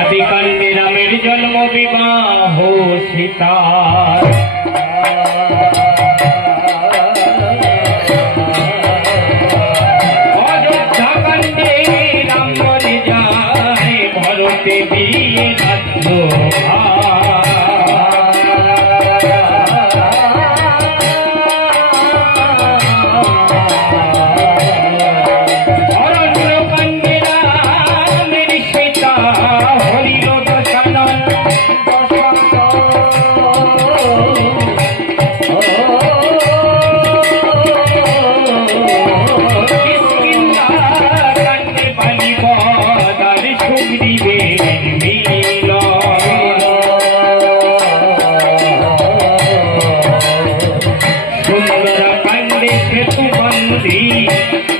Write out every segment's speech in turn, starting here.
আদিকাণ্ডে রামের জন্ম বিবাহ সীতার, অযোধ্যা কাণ্ডে রাম মরে যায়, ভরতে দিয়ে রাজ্য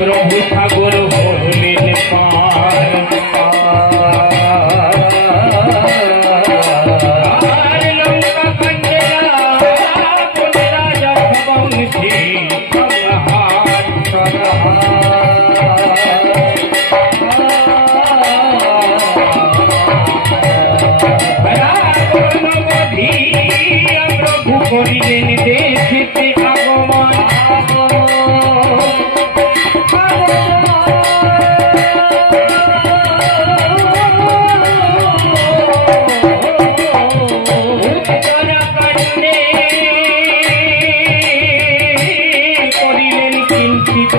প্রভু সাগর হলেন পার, আর লঙ্কা কাণ্ডে রাজা বংশী প্রভু করিলেন দেখিতে আগমন,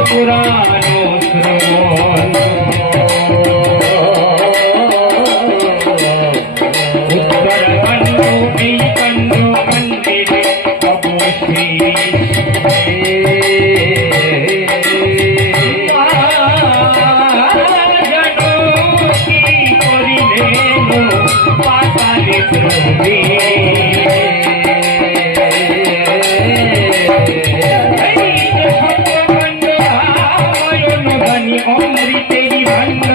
পুরানো শ্রবণ, উত্তরাখণ্ড এই কাণ্ড কাণ্ডের অবশেষ, জানো কি করিলেন পাতালে প্রবেশ, অমৃতেরই ভাণ্ড,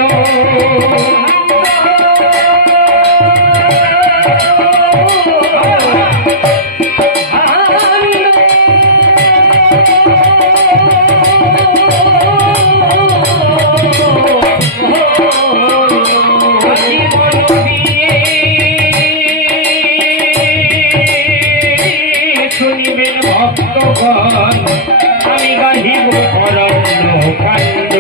শুনিবেন ভক্তগণ আমি গাহিব অরণ্য কাণ্ড,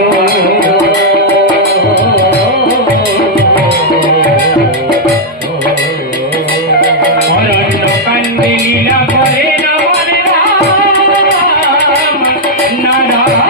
অরণ্য কাণ্ডে লীলা করেন আমার রাম নারায়ণ,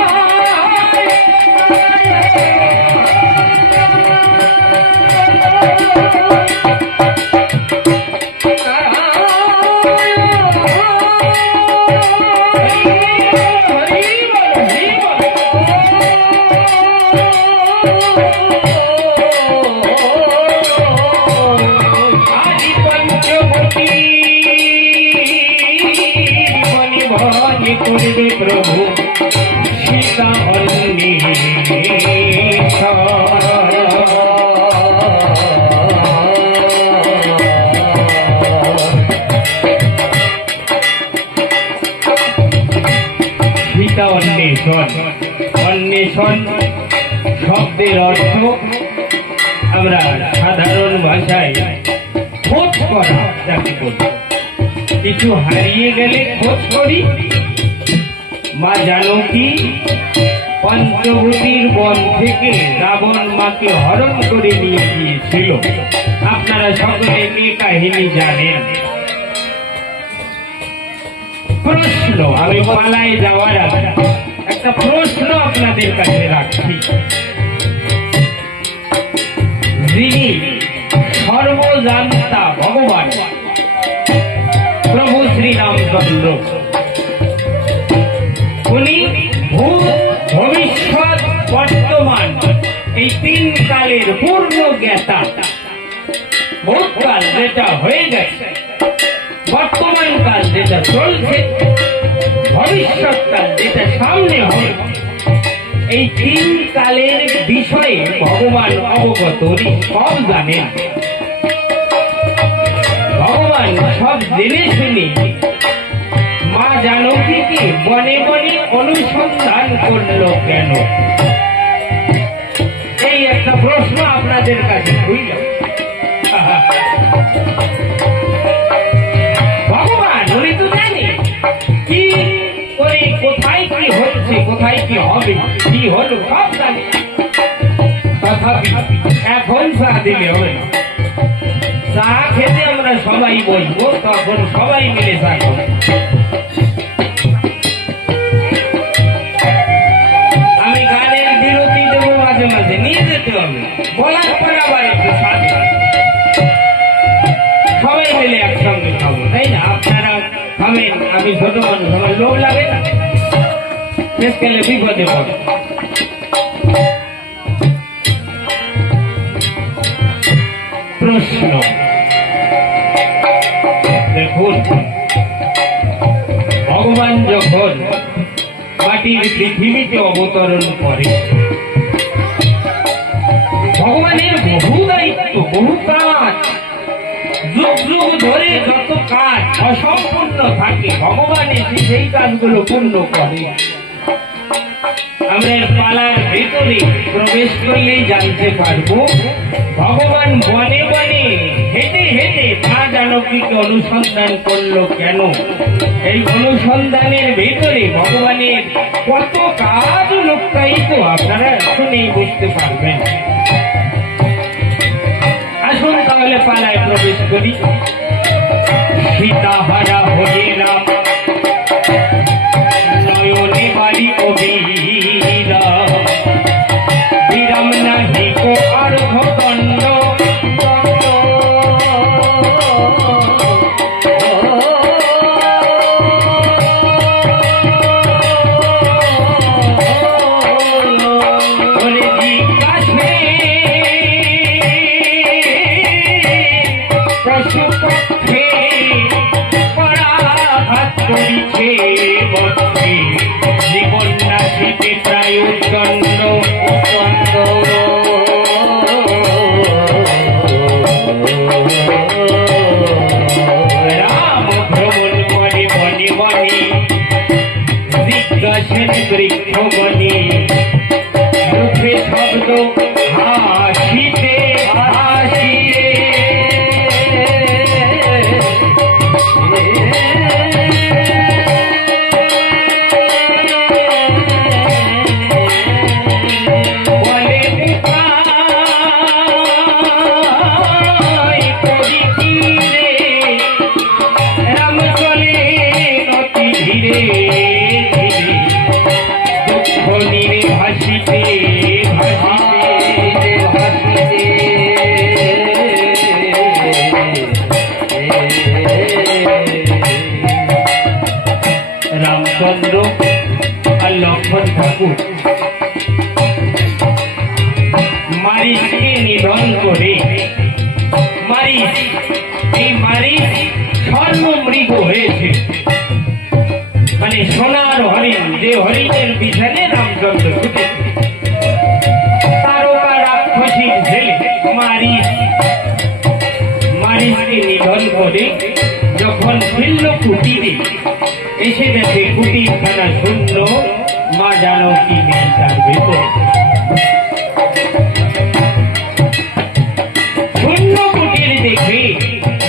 করবে প্রভু সীতা সীতা অন্বেষণ, অন্বেষণ শব্দের অর্থ আমরা সাধারণ ভাষায় খোঁজ করা যাকে বলি, কিছু হারিয়ে গেলে খোঁজ করি। মা জানকী পঞ্চবতীর বন থেকে রাবণ মাকে হরণ করে নিয়ে গিয়েছিল, আপনারা সকলে এই কাহিনী জানেন। প্রশ্ন, আমি পালায় যাওয়ার আগে একটা প্রশ্ন আপনাদের কাছে রাখছি, যিনি সর্বজান্তা ভগবান প্রভু শ্রীরামচন্দ্র, উনি ভূত ভবিষ্যৎ বর্তমান এই তিন কালের পূর্ণ জ্ঞাতা। ভূতকাল যেটা হয়ে গেছে, বর্তমান কাল যেটা চলছে, ভবিষ্যৎকাল যেটা সামনে হবে, এই তিন কালের বিষয়ে ভগবান অবগত, উনি সব জানেন। ভগবান সব জেনে শুনে মা জানকীকে বনে বনে অনুসন্ধান করলো কেন? এই একটা প্রশ্ন আপনাদের হলো সব জানি, তথাপি এখন চা দিলে হবে না। চা খেতে আমরা সবাই বসবো, তখন সবাই মিলে চা খাবো। আমি গানের বিরতি দেবো মাঝে মাঝে, নিয়ে যেতে হবে, বলার পরে আবার একটু স্বাদ সবাই মিলে একসঙ্গে খাবো, তাই না? আপনারা খাবেন, আমি ছোট মানুষ, আমার লোভ লাগে না, শেষ গেলে বিপদে পড়ে। প্রশ্ন, দেখুন, ভগবান যখন মাটির পৃথিবীতে অবতরণ করে, ভগবানের বহু দায়িত্ব, বহু কাজ, যুগ যুগ ধরে যত কাজ অসম্পূর্ণ থাকে, ভগবান এসে সেই কাজগুলো পূর্ণ করে। আমরা পালার ভেতরে প্রবেশ করলেই জানতে পারবো ভগবান বনে বনে হেঁটে হেঁটে মা জানকীকে অনুসন্ধান করলো কেন। এই অনুসন্ধানের ভেতরে ভগবানের কত কাজ লুকায়িত আপনারা শুনেই বুঝতে পারবেন। আসুন তাহলে পালায় প্রবেশ করি। সীতাহারা হয়ে রাম নয়নে বাড়ি অবিরা, বিরাম নাহি কো অর্ধদণ্ড, জীবন নাশিতে প্রায় উৎকণ্ড রাম ভ্রমণ করে বনে বনে, জিজ্ঞাসেন বৃক্ষ বনে, মুখে শব্দ হাসিতে হাসিতে, রামচন্দ্র আর লক্ষ্মণ ঠাকুর মারিচকে নিধন করে, মারিচ, এই মারিচ স্বর্ণমৃগ হয়েছে, মানে সোনার হরিণ, যে হরিণের পিছনে রামচন্দ্র ছুটেছে। তারকা রাক্ষসীর ছেলে মারিচ, মারিচকে নিধন করে যখন ফিরল কুটিরে, এসে দেখে কুটিরখানা শূন্য, মা জানকী নেই তার ভেতর। শূন্য কুটির দেখে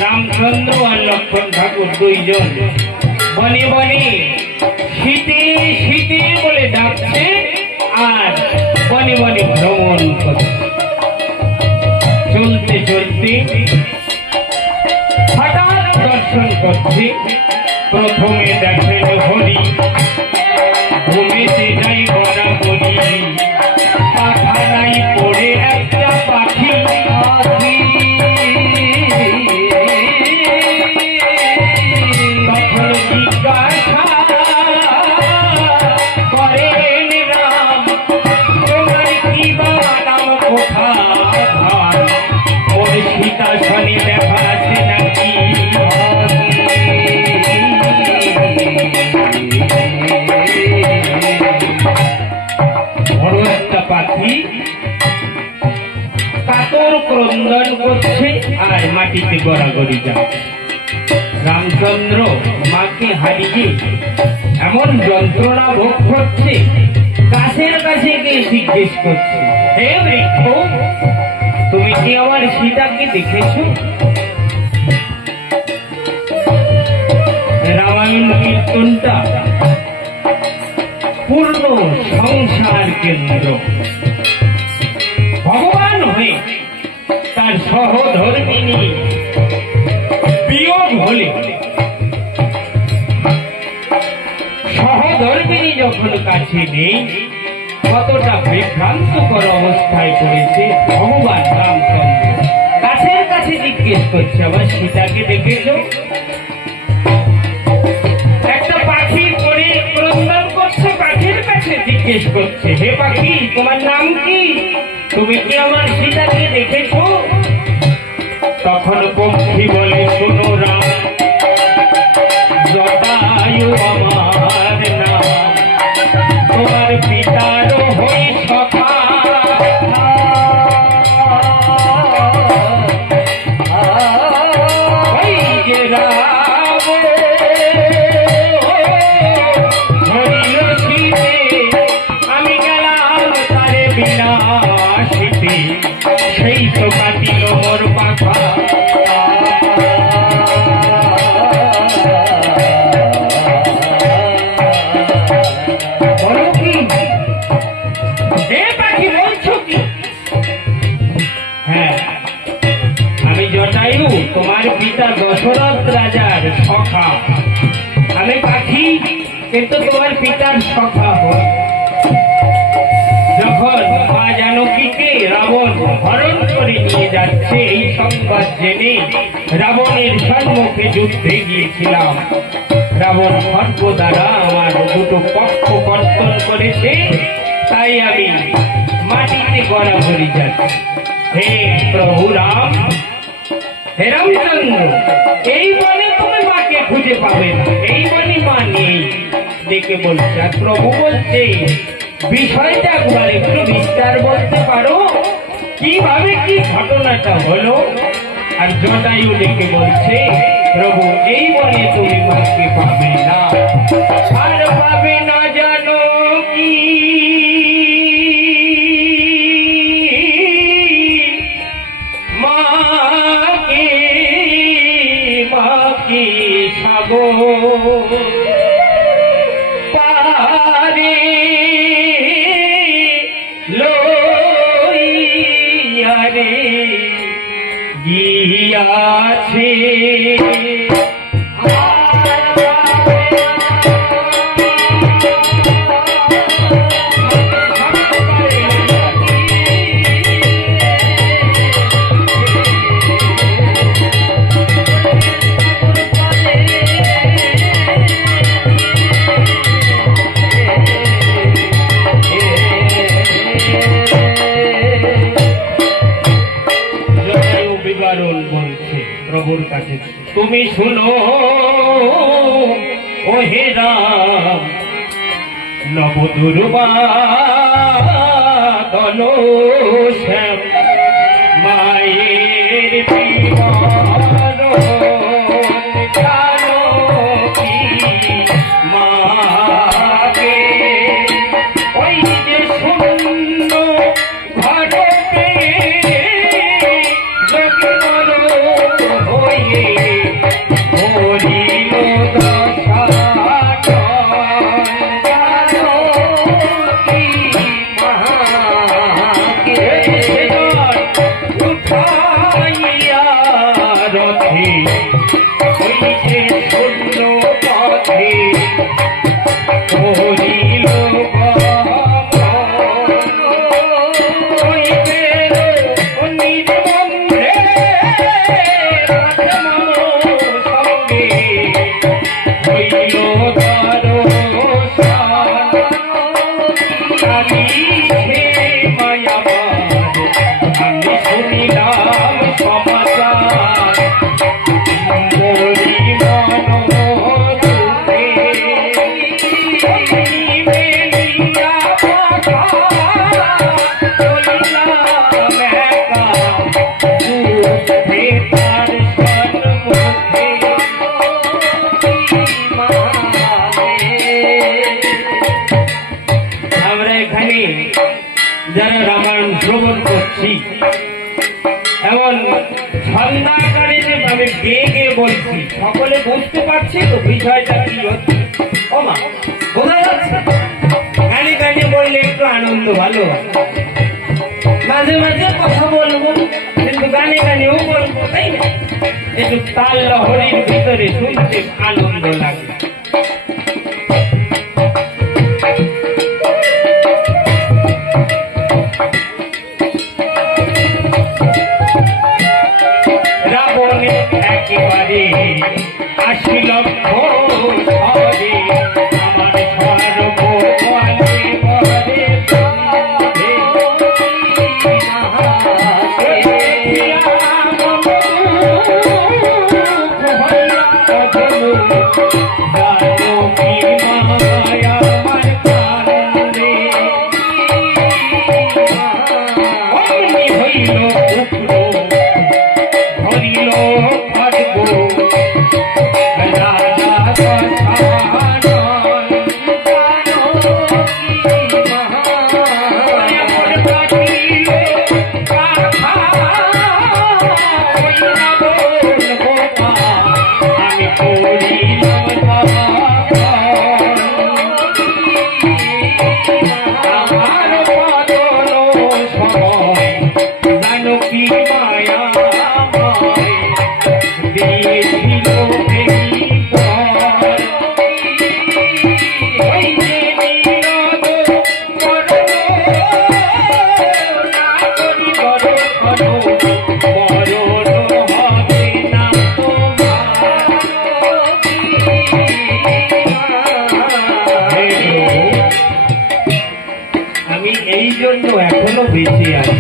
রামচন্দ্র আর লক্ষ্মণ ঠাকুর দুইজন বনে বনে শীতে শীতে বলে ডাকছে আর বনে বনে ভ্রমণ করছে। চলতে চলতে হঠাৎ দর্শন করছে, প্রথমে দেখেন হরি, ঘুমেতে যাই বড়া বলি, পাখানায় পড়ে একটা পাখি, তখন জিজ্ঞাসা করেন রাম, তোমার কি বা নাম কোথায়, ওর সীতাসনে দেখা আছে নাকি? বড় একটা পাখি কাতর ক্রন্দন করছে আর মাটিতে গড়াগড়ি যাচ্ছে। রামচন্দ্র মাকে হারিয়ে এমন যন্ত্রণা ভোগ করছে, গাছের কাছে গিয়ে জিজ্ঞেস করছে, হে বৃক্ষ, তুমি কি আমার সীতাকে দেখেছ? রামায়ণ কীর্তনটা পূর্ণ সংসার কেন্দ্র। ভগবান হয়ে তার সহধর্মিনী বিয়োগ হলে, সহধর্মিনী যখন কাছে নেই, কতটা বিভ্রান্তকর অবস্থায় পড়েছে ভগবান রামচন্দ্র। কাছের কাছে জিজ্ঞেস করছে, আবার সীতাকে দেখেছ? একটা পাখি করে ক্রন্দন করছে, পাখির কাছে জিজ্ঞেস করছে, হে পাখি তোমার নাম কি? তুমি কি আমার সীতাকে দেখেছ? তখন পক্ষী বলে, শোনো রাম, জটায়ু আমার নাম, তোমার পিতার হই সখা, ওই যে রাম হরিল শীতে, আমি গেলাম তারে বিনাশিতে, সেই তো কাটিল মোর পাখা। তোমার পিতা দশরথ রাজার সখা, আমি পাখি কিন্তু তোমার পিতার সখা হই। যখন মা জানকীকে রাবণ হরণ করে নিয়ে যাচ্ছে, এই সংবাদ জেনে রাবণের সম্মুখে যুদ্ধে গিয়েছিলাম। রাবণ খড়গ দ্বারা আমার দুটো পক্ষ কর্তন করেছে, তাই আমি মাটিতে গড়াগড়ি যাচ্ছি। হে প্রভু রাম, হে রামচন্দ্র, এই বনে তুমি মাকে খুঁজে পাবে না, এই বনে মা নেই। দেখে বলছে, আর প্রভু বলছে, বিষয়টা একবার একটু বিস্তার বলতে পারো, কিভাবে কি ঘটনাটা হলো? আর জটায়ু ডেকে বলছে, প্রভু এই বনে তুমি মাকে পাবে না, আর পাবে না জানো কি? পারে লইয়ারে গিয়াছে, প্রভুর কাছে, তুমি শুনো ও হে রাম, নবদুর্বাদন শ্যাম মায়ের বিমান জানকী মাকে, ওই যে শূন্য ঘরে যারা রামায়ণ শ্রবণ করছি, এমন ছন্দাকারে যে আমি গেয়ে গিয়ে বলছি, সকলে বুঝতে পারছি তো বিষয়টা কি হচ্ছে? ও মা বোঝা যাচ্ছে? কিন্তু ভালো, মাঝে মাঝে কথা বলবো, কিন্তু গানে গানেও বলবো, তাই না? একটু তাল লহরীর ভিতরে শুনতে আনন্দ লাগে। রাবণে একেবারে ৮০ লক্ষ হবে আমার সর্ববলে বলে এখনো বেঁচে আছি।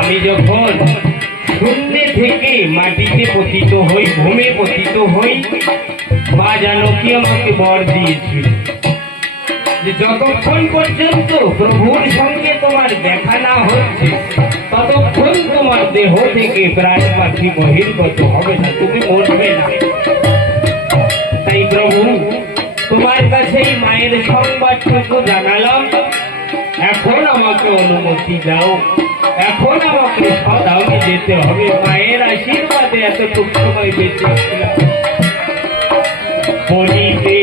আমি যখন শূন্য থেকে মাটিতে পতিত হই, ভূমে পতিত হই, মা জানকী আমাকে বর দিয়েছিল যে যতক্ষণ পর্যন্ত প্রভুর সঙ্গে তোমার দেখা না হচ্ছে ততক্ষণ তোমার দেহ থেকে প্রাণ পাখি বহির্গত হবে না, তুমি মরবে না। তাই প্রভু তোমার কাছে এই মায়ের সংবাদটুকু জানালাম, এখন আমাকে অনুমতি দাও, এখন আমাকে সদামে যেতে হবে। মায়ের আশীর্বাদে এতটুকু সময় বেঁচে ছিলাম। বলিতে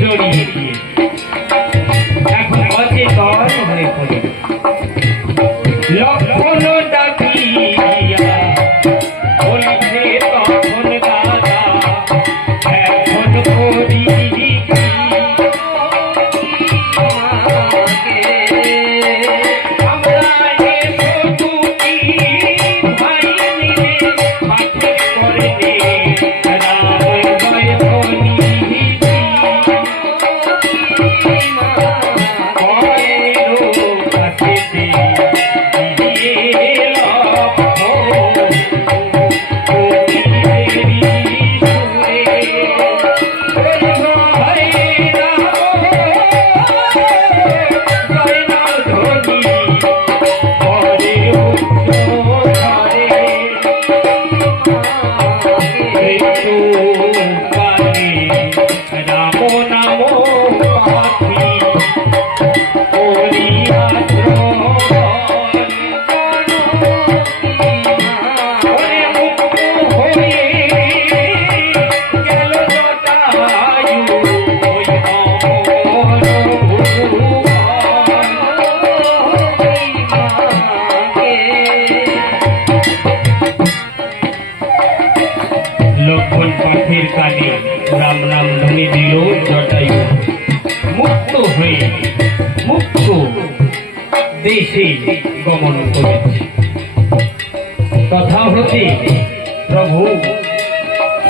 জড়িয়ে দিয়ে এখন অচেতন হয়ে পড়ে লক্ষণ ডাকিয়া বলিতে তখন দাদা এখন করি লক্ষণ পাখির কানে রাম নাম ধ্বনি দিল জটায়ু মুক্ত হয়ে মুক্ত দেশে গমন করেছে। তথা হতে প্রভু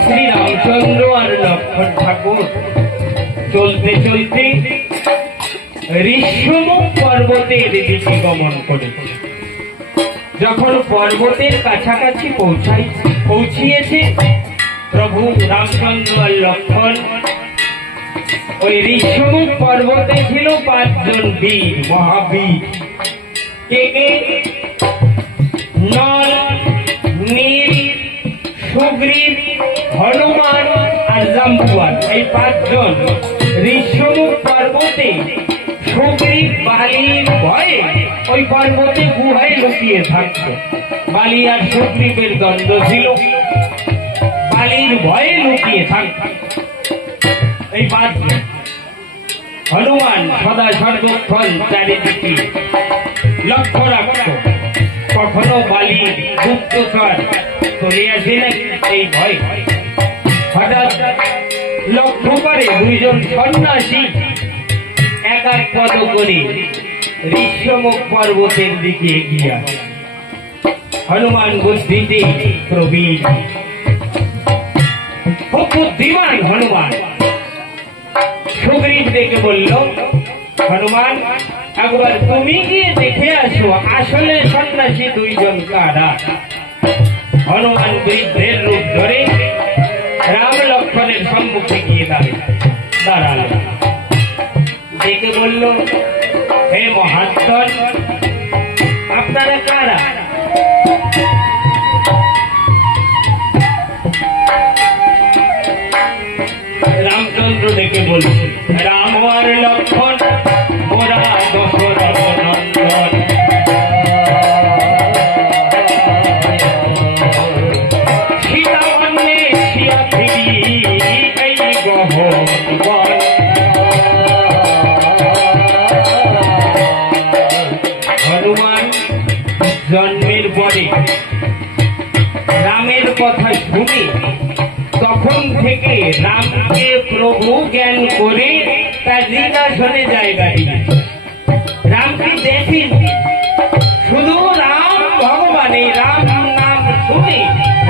শ্রী রামচন্দ্র আর লক্ষণ ঠাকুর চলতে চলতে ঋষ্যমুখ পর্বতের দিকে গমন করেছে। যখন পর্বতের কাছাকাছি পৌঁছিয়েছে, প্রভু রামচন্দ্র আর লক্ষ্মণ, ওই ঋষ্যমুখ পর্বতে ছিল 5 জন বীর, মহাবীর। কে কে? নল, নীল, সুগ্রীব, হনুমান আর জাম্বুয়ান। এই 5 জন ঋষ্যমুখ পর্বতে সুগ্রীব বালির ভয়ে ওই পর্বতে গুহায় লুকিয়ে থাকত। বালি আর সুগ্রীবের দ্বন্দ্ব ছিল, বালির ভয়ে লুকিয়ে থাকত এই 5 জন। হনুমান সদা সর্বক্ষণ চারিদিকে লক্ষ্য রাখত, কখনো বালির গুপ্তচর চলে আসে না এই ভয়। হঠাৎ লক্ষ্য করে 2 জন সন্ন্যাসী এক এক পদ করে ঋষ্যমুখ পর্বতের দিকে এগিয়ে আসে। হনুমান বুদ্ধিতে প্রবীণ, খুব বুদ্ধিমান হনুমান। সুগ্রীব দেখে বলল, হনুমান, একবার তুমি গিয়ে দেখে আসো আসলে সন্ন্যাসী 2 জন কারা। হনুমান বৃদ্ধের রূপ ধরে রাম লক্ষ্মণের সম্মুখে গিয়ে দাঁড়াল। দেখে বলল, হে মহাত্মন, আপনারা কারা? রামচন্দ্র দেখে বলছে, রাম আর লক্ষ্মণ ওরা দশরথ নন্দন। সীতা বন্যে শিয়া ফিরি এই গহন। হনুমান জন্মের পরে রামের কথা শুনে তখন থেকে রামকে প্রভু জ্ঞান করে তার হৃদয়ে জায়গা দিল। রামকে দেখি শুধু রাম ভগবান, এই রাম নাম শুনে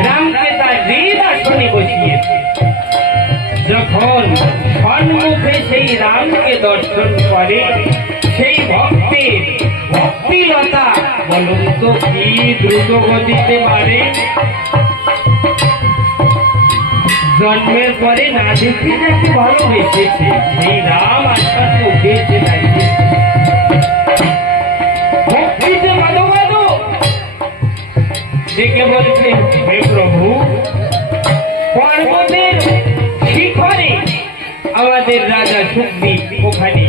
রামকে তার হৃদয়ে বসিয়েছে। যখন সম্মুখে সেই রামকে দর্শন করে, সেই ভক্তের ভক্তিলতা বলুন তো কি দ্রুত গতিতে বাড়ে। জন্মের পরে না দেখে যাকে ভালোবেসেছে সেই রাম আস্তে উঠেছে দাঁড়িয়ে ভক্তিতে মাধো মাধো দেখে বলছে, হে প্রভু, পর্বতের শিখরে আমাদের রাজা সুগ্রীব ওখানে।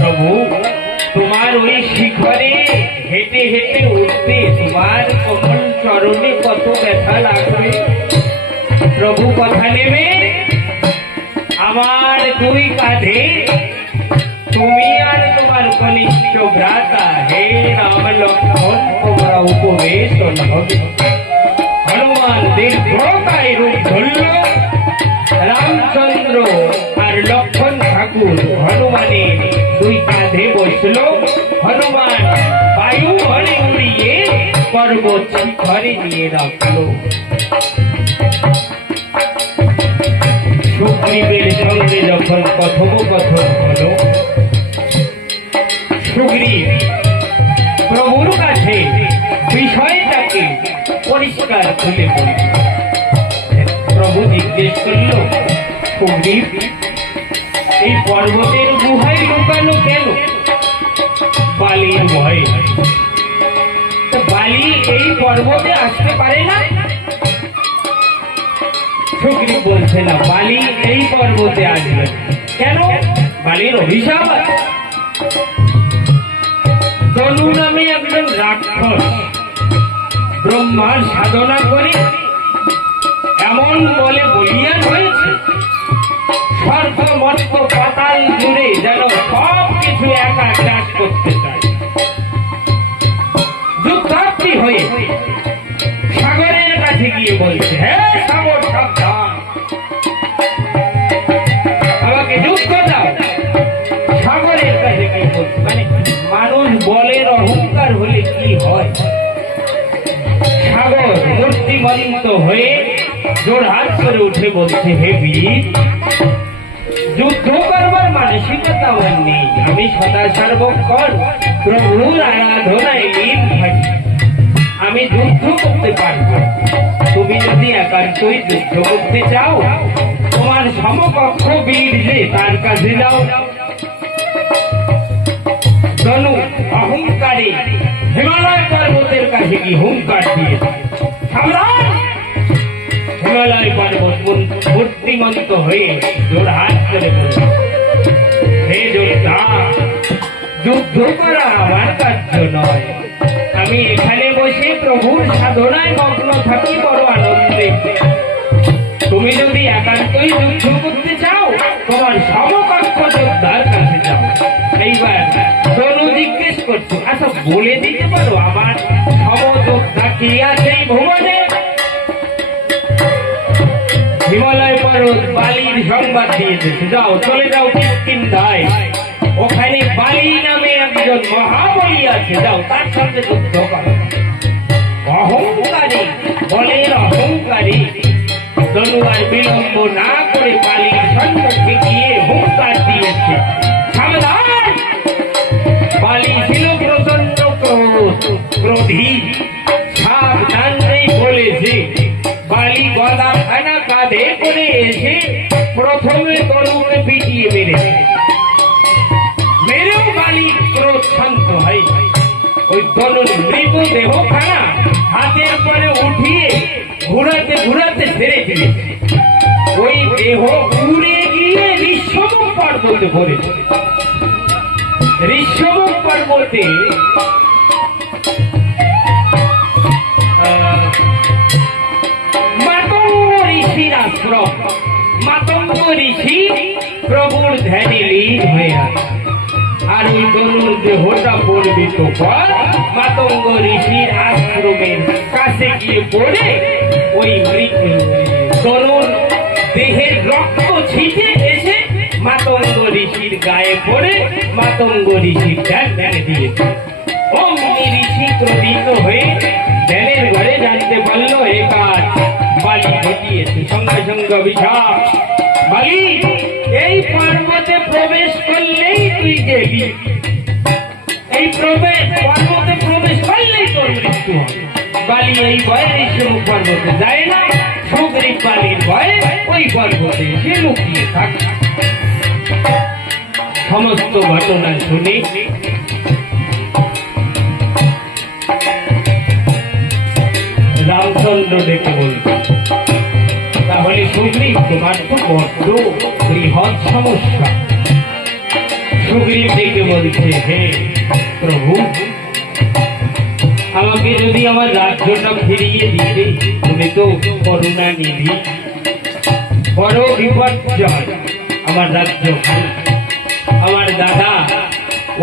প্রভু, তোমার ওই শিখরে হেঁটে হেঁটে উঠতে তোমার কমল চরণে কত ব্যথা লাগবে। প্রভু কথা নেবে, আমার 2 কাঁধে তুমি আর তোমার কনিষ্ঠ ভ্রাতা হে রাম লক্ষ্মণ তোমরা উপবেশন হবে। হনুমান দীর্ঘকায় রূপ ধরল। রামচন্দ্র আর লক্ষ্মণ ঠাকুর হনুমানের 2 কাঁধে বসল। হনুমান বায়ু ঘরে উড়িয়ে পর্বত শিখরে নিয়ে রাখল। সুগ্রীবের সঙ্গে যখন কথোপকথন হল, সুগ্রীব প্রভুর কাছে বিষয়টাকে পরিষ্কার খুলে বলল। প্রভু জিজ্ঞেস করল, সুগ্রীব, এই পর্বতের গুহায় লুকানো কেন? বালির ভয়ে। বালি এই পর্বতে আসতে পারে না? সুগ্রীব বলছে, না, বালি এই পর্বতে আসবে কেন? বালির অভিশাপ আছে। তনু নামে একজন রাক্ষস ব্রহ্মার সাধনা করে এমন বলে বলিয়ান হয়েছে, স্বর্গ মর্ত পাতাল জুড়ে যেন সব কিছু একা চাষ করতে চায়। যুদ্ধার্থী হয়ে সাগরের কাছে গিয়ে বলছে, হে সাগর, সাবধান, আমাকে যুদ্ধ দাও। সাগরের কাছে গিয়ে বলছে, মানে মানুষ বলের অহংকার হলে কি হয়। সাগর মূর্তিমন্ত হয়ে জোড়হাত করে উঠে বলছে, হে বীর, যুদ্ধ করবার মানসিকতা আমার নেই। আমি সদা সর্বক্ষণ প্রভুর আরাধনায় লীন থাকি। আমি যুদ্ধ করতে পারবো। তুমি যদি একান্তই যুদ্ধ করতে চাও, তোমার সমকক্ষ বীর যে তার কাছে যাও। ধনু অহংকারী হিমালয় পর্বতের কাছে কি হুঙ্কার দিয়ে সাবধান। হিমালয় পর্বত মূর্তিমন্ত হয়ে জোড়হাত করে বলল, হে যোদ্ধা, যুদ্ধ করা আমার কার্য নয়। আমি এখানে বসে প্রভুর সাধনায় মগ্ন থাকি বড় আনন্দে। তুমি যদি একান্তই যুদ্ধ করতে চাও, তোমার সমকক্ষ যোদ্ধার কাছে যাও। এইবার ধনু জিজ্ঞেস করছো, আচ্ছা বলে দিতে পারো আমার সমযোদ্ধা কি আছে এই ভুবনে? হিমালয় পর্বত বালির সংবাদ দিয়েছে, যাও চলে যাও কিষ্কিন্ধায়। ওখানে বালি নামে একজন মহাবলী আছে, যাও তার সাথে যুদ্ধ করো। অহংকারী বলের অহংকারী ধনু আর বিলম্ব না করে বালির সম্মুখে গিয়ে হুঙ্কার দিয়েছে, সাবধান। বালি ছিল প্রচন্ড ক্রোধী, সাবধান বলেছে। বালি গদা খানা কাঁধে করে এসে প্রথমে তরুণে পিটিয়ে মেরেছে। মেরেও বালি ক্রোধ শান্ত হয়। ওই তরুণ মৃত দেহ খানা হাতের পরে উঠিয়ে ঘুরাতে ঘুরাতে ছেড়ে দিয়েছে। ওই দেহ উড়ে গিয়ে ঋষ্যমুখ পর্বতে পড়েছে। ঋষ্যমুখ পর্বতে মাতঙ্গ ঋষির আশ্রম। মাতঙ্গ ঋষি প্রভুর ধ্যানে লীন হয়ে আছে। আর ওই তরুণ দেহটা পরিণত পর মাতঙ্গ ঋষির আশ্রমের কাছে গিয়ে পড়ে ওই তরুণ দেহের রক্ত ছিটে এসে মাতঙ্গ ঋষির গায়ে পড়ে মাতঙ্গ ঋষির ধ্যান ধ্যানে দিয়েছে। অমনি ঋষি ক্রোধিত হয়ে ধ্যানের ঘরে জানতে পারলো এ কাজ বালি ঘটিয়েছে। সঙ্গে সঙ্গে অভিশাপ, বালি এই পর্বতে প্রবেশ করলেই তুই গেলি, এই পর্বতে প্রবেশ করলেই তোর মৃত্যু হবে। বালি এই ভয়ে ঋষ্যমুখ পর্বতে যায় না, সুগ্রীব বালির ভয়ে ওই পর্বতে এসে লুকিয়ে থাকে। সমস্ত ঘটনা শুনে রামচন্দ্র ডেকে বলল, তাহলে সুগ্রীব তোমার তো বড্ড বৃহৎ সমস্যা। সুগ্রীব ডেকে বলছে, হে প্রভু, আমাকে যদি আমার রাজ্যটা ফিরিয়ে দিতে, তুমি তো করুণা নিধি। বড় বিপর্যয় আমার রাজ্য। আমার দাদা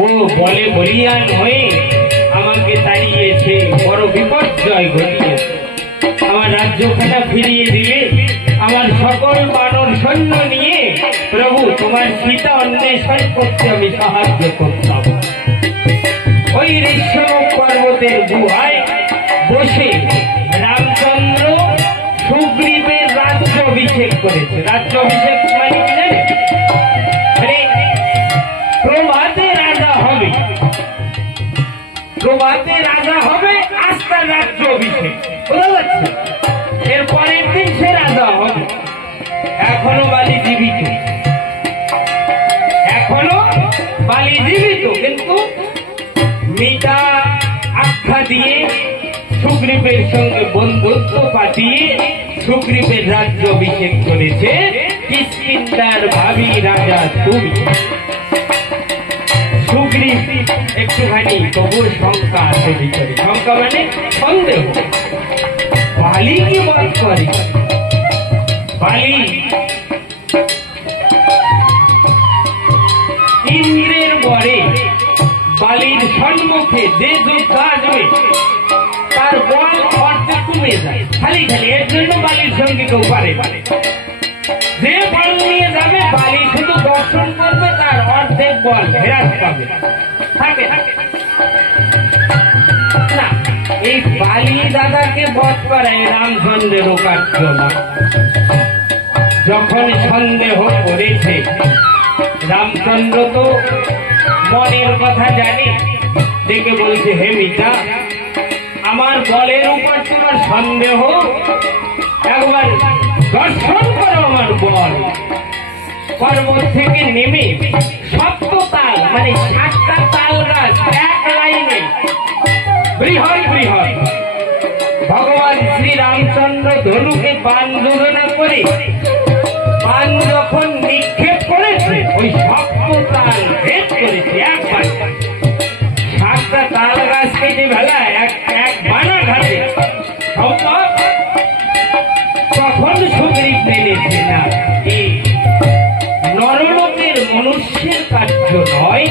ও বলে বলিয়ান হয়ে আমাকে তাড়িয়েছে, বড় বিপর্যয় ঘটিয়েছে। আমার রাজ্যখানা ফিরিয়ে দিলে আমার সকল বানর সৈন্য নিয়ে প্রভু তোমার সীতা অন্বেষণ করতে আমি সাহায্য করতাম। ওই ঋষ্যমুখ পর্বতের গুহায় বসে রামচন্দ্র সুগ্রীবের রাজ্য অভিষেক করেছে। রাজ্য অভিষেক মানে কি জানেন? প্রভাতে রাজা হবে, প্রভাতে রাজা হবে, আস্থার রাজ্য অভিষেক, বোঝা যাচ্ছে? এর পরের দিন সে রাজা হবে। এখনো বালি জীবিত, এখনো বালি জীবিত, কিন্তু মিতা আখ্যা দিয়ে সুগ্রীবের সঙ্গে বন্ধুত্ব পাঠিয়ে সুগ্রীবের রাজ্য অভিষেক করেছে কিষ্কিন্ধার ভাবি রাজা তুমি। সুগ্রীব একটুখানি প্রভুর শঙ্কা আছে ভিতরে। শঙ্কা মানে সন্দেহ। বালি কি বধ করে? বালি ইন্দ্রের বরে বালির সম্মুখে যে যোদ্ধা আসবে তার বল অর্ধেক কমে যায়। খালি খালি এর জন্য বালির সঙ্গে কেউ পারে। যে বল নিয়ে যাবে বালি শুধু দর্শন করবে, তার অর্ধেক বল হ্রাস পাবে, থাকে না। এই বালি দাদাকে বধ করায় রামচন্দ্রেরও কার্য না। যখন সন্দেহ করেছে, রামচন্দ্র তো মনের কথা জানে, দেখে বলছে, হে মিতা, আমার বলের উপর তোমার সন্দেহ, একবার দর্শন করো আমার বল। পর্বত থেকে নেমে সপ্ত তাল মানে 7টা তাল গাছ এক লাইনে বৃহৎ বৃহৎ ভগবান শ্রী রামচন্দ্র ধনুকে বাণ যোজনা করে বাণ যখন নিক্ষেপ করেছে, ওই সপ্ত তাল ভেদ করেছে একবার। 7টা তাল গাছ কেটে ফেলা এক বানা ঘাটে সম্ভব? তখন সুগ্রীব মেনেছে না, এই নরলোকের মনুষ্যের কার্য নয়,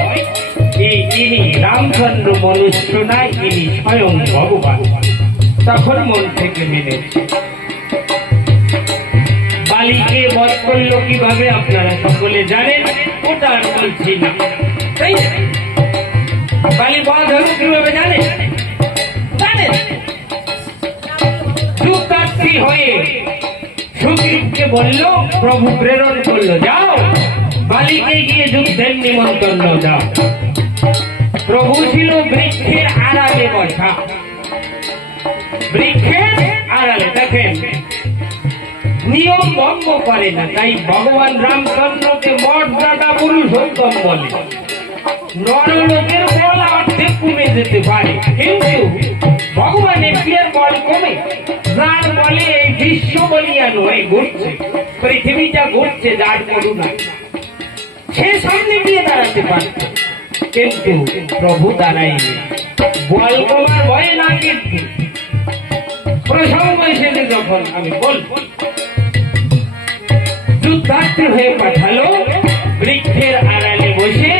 ইনি রামচন্দ্র মনুষ্য নয়, ইনি স্বয়ং ভগবান। তখন মন থেকে মেনেছে। বালিকে বধ করল কিভাবে আপনারা সকলে জানেন, ওটা আর বলছি না, তাই বালি বধ হল কিভাবে জানেন? যুদ্ধার্থী হয়ে সুগ্রীবকে বলল, প্রভু প্রেরণ করলো, যাও বালিকে গিয়ে যুদ্ধের নিমন্ত্রণ দাও। প্রভু ছিল বৃক্ষের আড়ালে বসা, বৃক্ষের আড়ালে, দেখেন নিয়ম ভঙ্গ করে না, তাই ভগবান রামচন্দ্রকে মর্যাদা পুরুষোত্তম বলে। নরলোকের বল অর্ধেক কমে যেতে পারে, কিন্তু ভগবানের প্রিয়ের বল কমে, যার বলে এই বিশ্ব বলিয়ান হয়ে ঘুরছে, পৃথিবীটা ঘুরছে যার করুণা, সে সামনে গিয়ে দাঁড়াতে পারত, কিন্তু প্রভু দাঁড়ায়নি। বল কমার ভয়ে না, কিন্তু প্রসঙ্গ এসেছে যখন আমি বলব, যুদ্ধার্থী হয়ে পাঠালো, বৃক্ষের আড়ালে বসে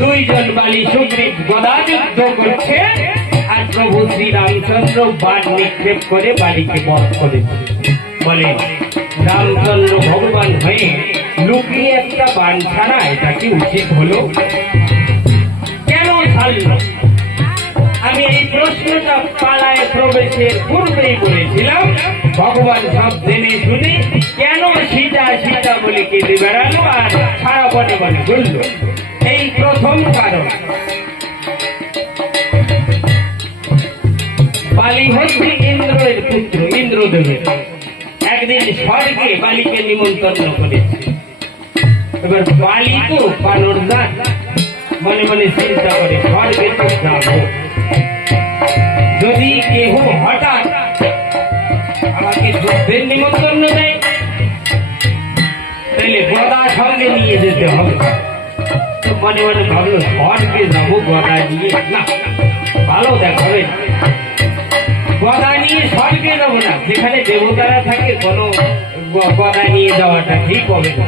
দুইজন বালি সুগ্রীব গদা যুদ্ধ করছে, আর প্রভু শ্রী রামচন্দ্র বাণ নিক্ষেপ করে বালিকে বধ করেছে। বলে রামচন্দ্র ভগবান হয়ে লুকিয়ে একটা বাণ ছাড়া এটা কি উচিত হলো? কেন ছাড়ল? আমি এই প্রশ্নটা পাড়ায় প্রবেশের পূর্বেই বলেছিলাম। ভগবান সব জেনে শুনে কেন সীতা সীতা বলে কেঁদে বেড়ালো আর সারা বনে বনে বলল, এই প্রথম কারণ। বালি হচ্ছে ইন্দ্রের পুত্র, ইন্দ্রদেবের। একদিন স্বর্গে বালিকে নিমন্ত্রণ করেছে। এবার বালি তো বানর জাত, মনে মনে চিন্তা করে স্বর্গে তো যাবো, যদি কেহ হঠাৎ আমাকে যুদ্ধের নিমন্ত্রণ দেয় তাহলে গদা সঙ্গে নিয়ে যেতে হবে। মনে মনে ভাবলো স্বর্গে যাবো গদা নিয়ে, না ভালো দেখাবে, গদা নিয়ে স্বর্গে যাবো না, যেখানে দেবতারা থাকে কোনো গদা নিয়ে যাওয়াটা ঠিক হবে না।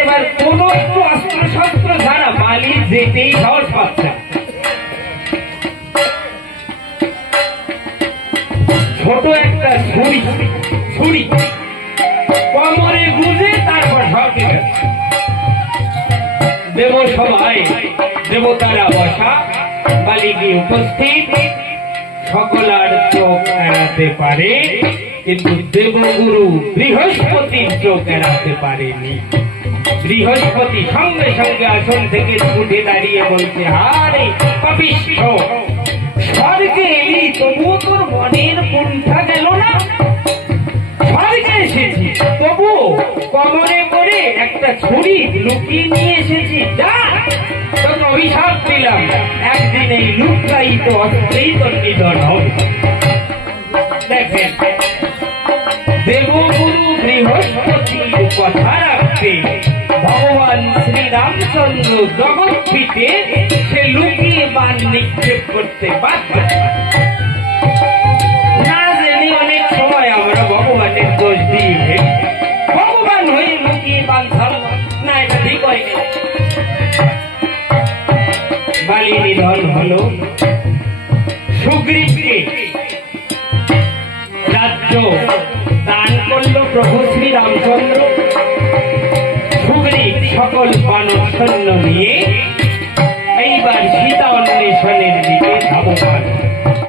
এবার কোন একটু অস্ত্র শস্ত্র ছাড়া বালি যেতেই সাহস পাচ্ছে। ছোট একটা ছুরি কোমরে গুঁজে তারপর স্বর্গে গেছে। দেবসভায় দেবতারা বসা, বালি গিয়ে উপস্থিত, সকলার চোখ এড়াতে পারে, কিন্তু দেবগুরু বৃহস্পতির চোখ এড়াতে পারেনি। বৃহস্পতি সঙ্গে সঙ্গে আসন থেকে উঠে দাঁড়িয়ে বলছে, আরে পাপিষ্ঠ, স্বর্গে এলি তবুও তোর মনের কুণ্ঠা গেল না? স্বর্গে এসেছি তবু কোমরে করে একটা ছুরি লুকিয়ে নিয়ে এসেছি, যা তোর অভিশাপ দিলাম, একদিন এই লুকায়িত অস্ত্রেই তোর নিধন হবে। দেখেন দেবগুরু বৃহস্পতির কথা রাখতে ভগবান শ্রী রামচন্দ্র জগৎ পিতে সে লুকিয়ে বাণ নিক্ষেপ করতে বাধ্য। না জেনে অনেক সময় আমরা ভগবানের দোষ দিয়ে ভগবান হয়ে লুকিয়ে বাণ ধরব না, এটা ঠিক হয়নি। বালি নিধন হলো। সুগ্রীবকে রাজ্য দান করল প্রভু শ্রী রামচন্দ্র। সুগ্রীব সকল বানর সৈন্য নিয়ে এইবার সীতা অন্বেষণের দিকে ধাবমান।